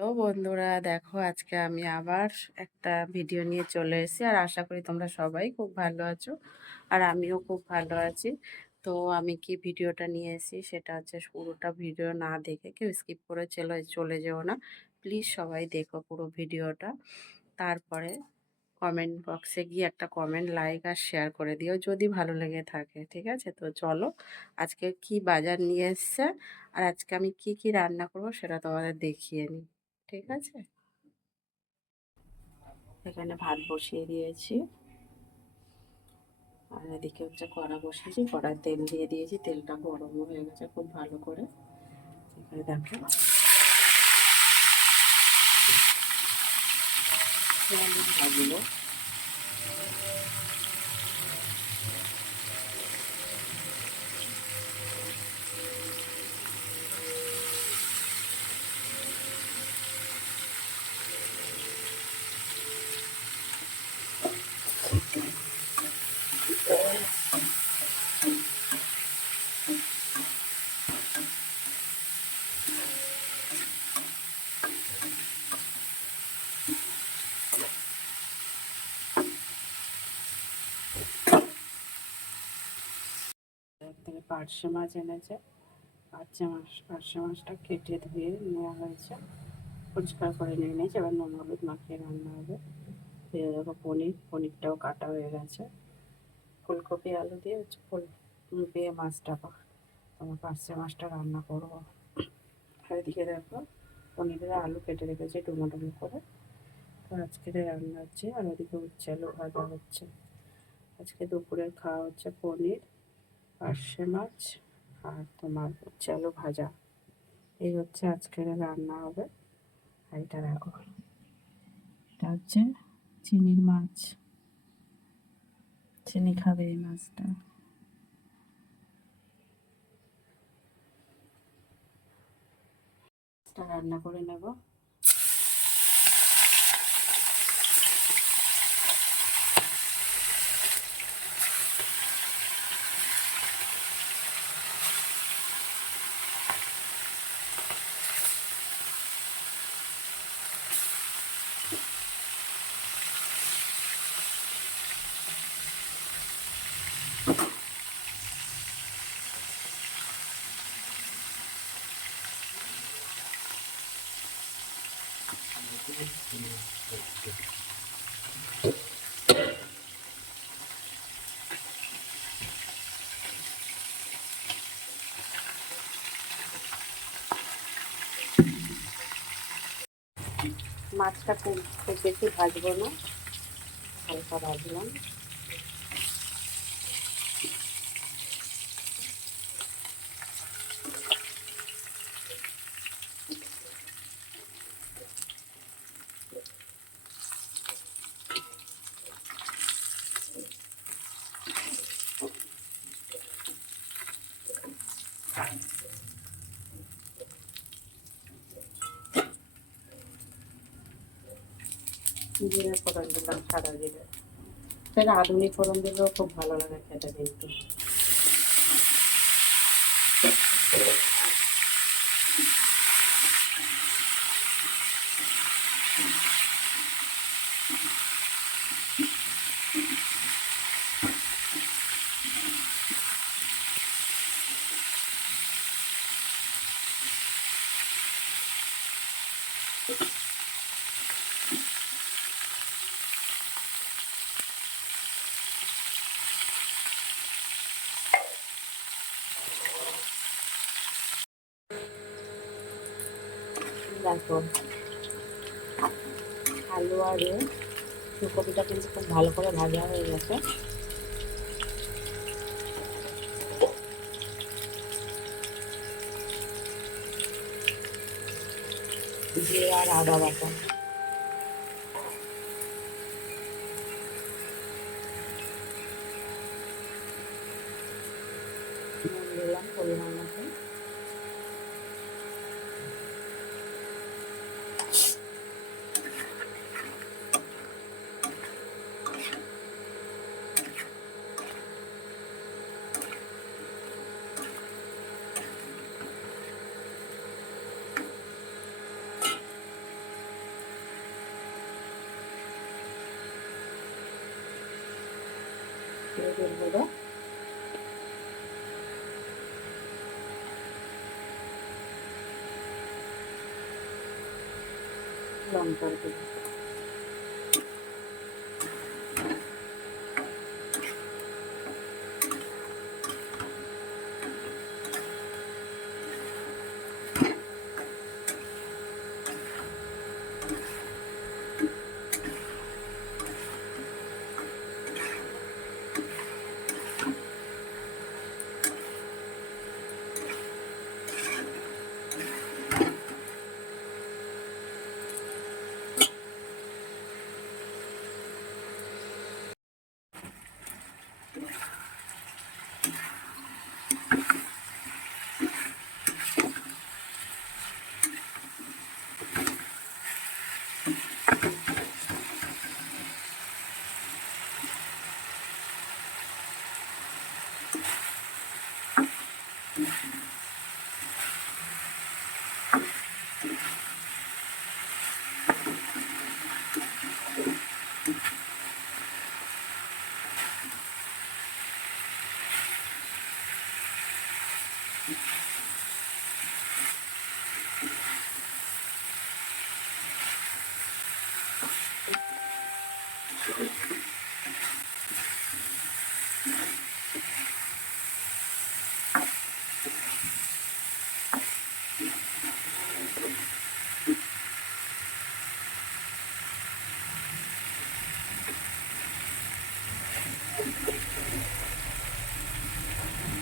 তো বন্ধুরা দেখো, আজকে আমি আবার একটা ভিডিও নিয়ে চলে এসেছি। আর আশা করি তোমরা সবাই খুব ভালো আছো, আর আমিও খুব ভালো আছি। তো আমি কি ভিডিওটা নিয়ে এসেছি সেটা হচ্ছে, পুরোটা ভিডিও না দেখে কেউ স্কিপ করে চলে চলে যেও না। প্লিজ সবাই দেখো পুরো ভিডিওটা। তারপরে কমেন্ট বক্সে গিয়ে একটা কমেন্ট, লাইক আর শেয়ার করে দিও যদি ভালো লেগে থাকে। ঠিক আছে? তো চলো, আজকে কি বাজার নিয়ে এসছে আর আজকে আমি কি কি রান্না করব সেটা তোমাদের দেখিয়ে নিই। ঠিক আছে? এখানে ভাত বসিয়ে দিয়েছি, আর এদিকে হচ্ছে কড়া বসিয়েছি, কড়ায় তেল দিয়ে দিয়েছি, তেলটা গরম হয়ে গেছে খুব ভালো করে। এখানে দেখো আমি ভাজবো। থেকে পার্শে মাছ এনেছে, পার্শে মাছটা কেটে ধুয়ে নেওয়া হয়েছে, পরিষ্কার করে নিয়ে নিয়েছি। এবার নুন হলুদ মাখিয়ে রান্না হবে। দিয়ে দেখো পনিরটাও কাটা হয়ে গেছে। ফুলকপি আলু দিয়ে হচ্ছে ফুল দিয়ে মাছটা তোমার পার্শে মাছটা রান্না করবো। আর এদিকে দেখো পনিরের আলু কেটে রেখেছি ডুমো ডুমো করে। তো আজকের রান্না হচ্ছে, আর ওদিকে উচ্ছে আলু ভাজা হচ্ছে। আজকে দুপুরের খাওয়া হচ্ছে পনির, পার্শে মাছ আর তোমার উচ্ছে আলু ভাজা। এই হচ্ছে আজকের রান্না হবে। আর এটা দেখো, এটা হচ্ছে চিংড়ির মাছ, চিনি খাবে এই মাছটা। রান্না করে নেব। মাছটা খুব বেশি ভাজবো না, হালকা ভাজলাম। জিরে ফোড়ন দিলাম, সাদা জিরে। সেটা আধুনিক ফোড়ন দিলেও খুব ভালো লাগে খেতে কিন্তু। দেখো আলু আর ফুলকপিটা কিন্তু খুব ভালো করে ভাজা হয়ে গেছে। জিরে আর আদা বাটা নুন দিলাম পরিমাণ মতো। হলুদের গুঁড়ো, লঙ্কার গুঁড়ো,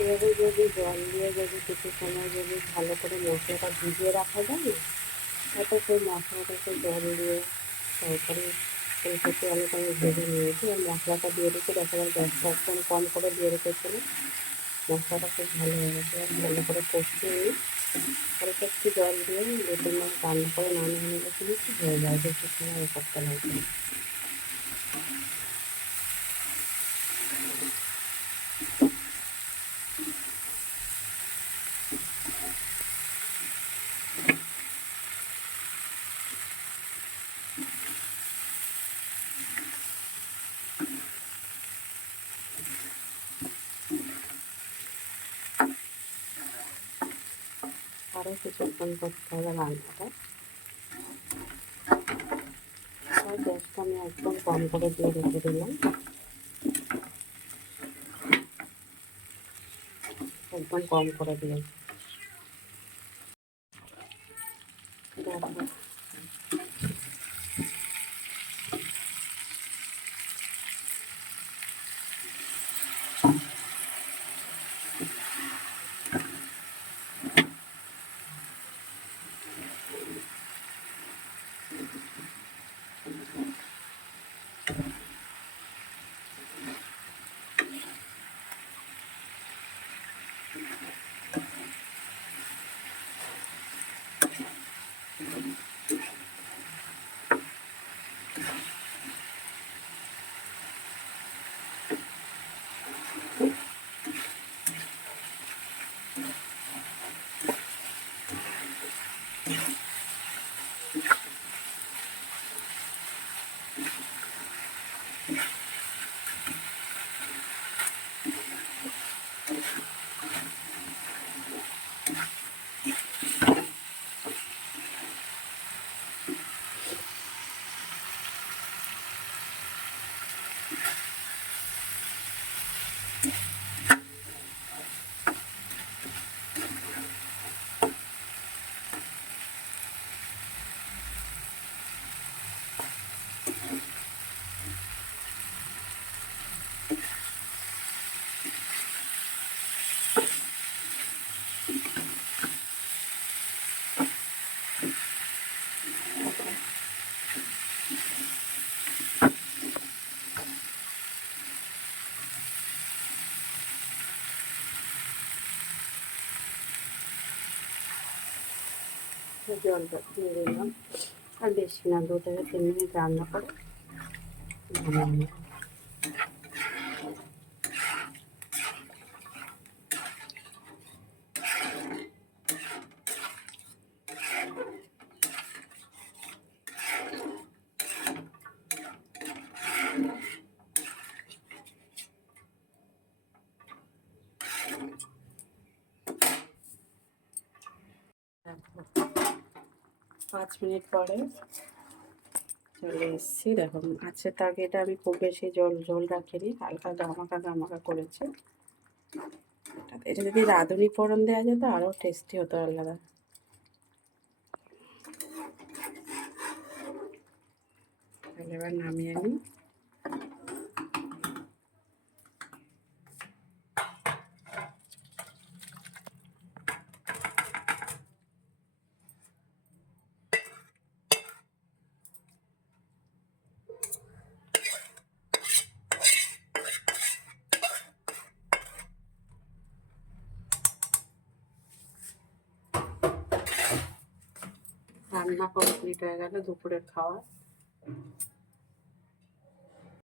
এভাবে যদি জল দিয়ে যদি কিছু সময় যদি ভালো করে মশলাটা ভিজিয়ে রাখা যায় না, তারপর সেই মশলাটাকে জল দিয়ে তারপরে ফুলকপি আলুটা আমি ভেজে নিয়েছি আর মশলাটা দিয়ে রেখে একেবারে গ্যাসটা একদম কম করে দিয়ে রেখেছিলাম। মশলাটা খুব ভালো হয়ে গেছে, ভালো করে কষিয়ে নিই, অল্প একটু জল দিয়ে 2-3 মিনিট রান্না করে নামিয়ে নিলে কিন্তু হয়ে যায়, বেশি সময় করতে লাগবে না। আরও কিছুক্ষণ করতে হবে রান্নাটা, আর গ্যাসটা আমি একদম কম করে দিয়ে রেখে দিলাম, একদম কম করে দিয়েছি। দেখো জলটা দিয়ে দিলাম, আর বেশি না, 2 থেকে 3 মিনিট রান্না করে নামিয়ে নেব। 5 মিনিট পরে চলে এসেছি। দেখুন আজকে তরকারিটা আমি খুব বেশি ঝোল রাখিনি, হালকা গামাখা গামাখা করেছি। এটা যদি রাঁধুনি ফোড়ন দেওয়া যেত আরও টেস্টি হতো আলাদা। তাহলে এবার নামিয়ে নিই। রান্না কমপ্লিট হয়ে গেল দুপুরের খাওয়া।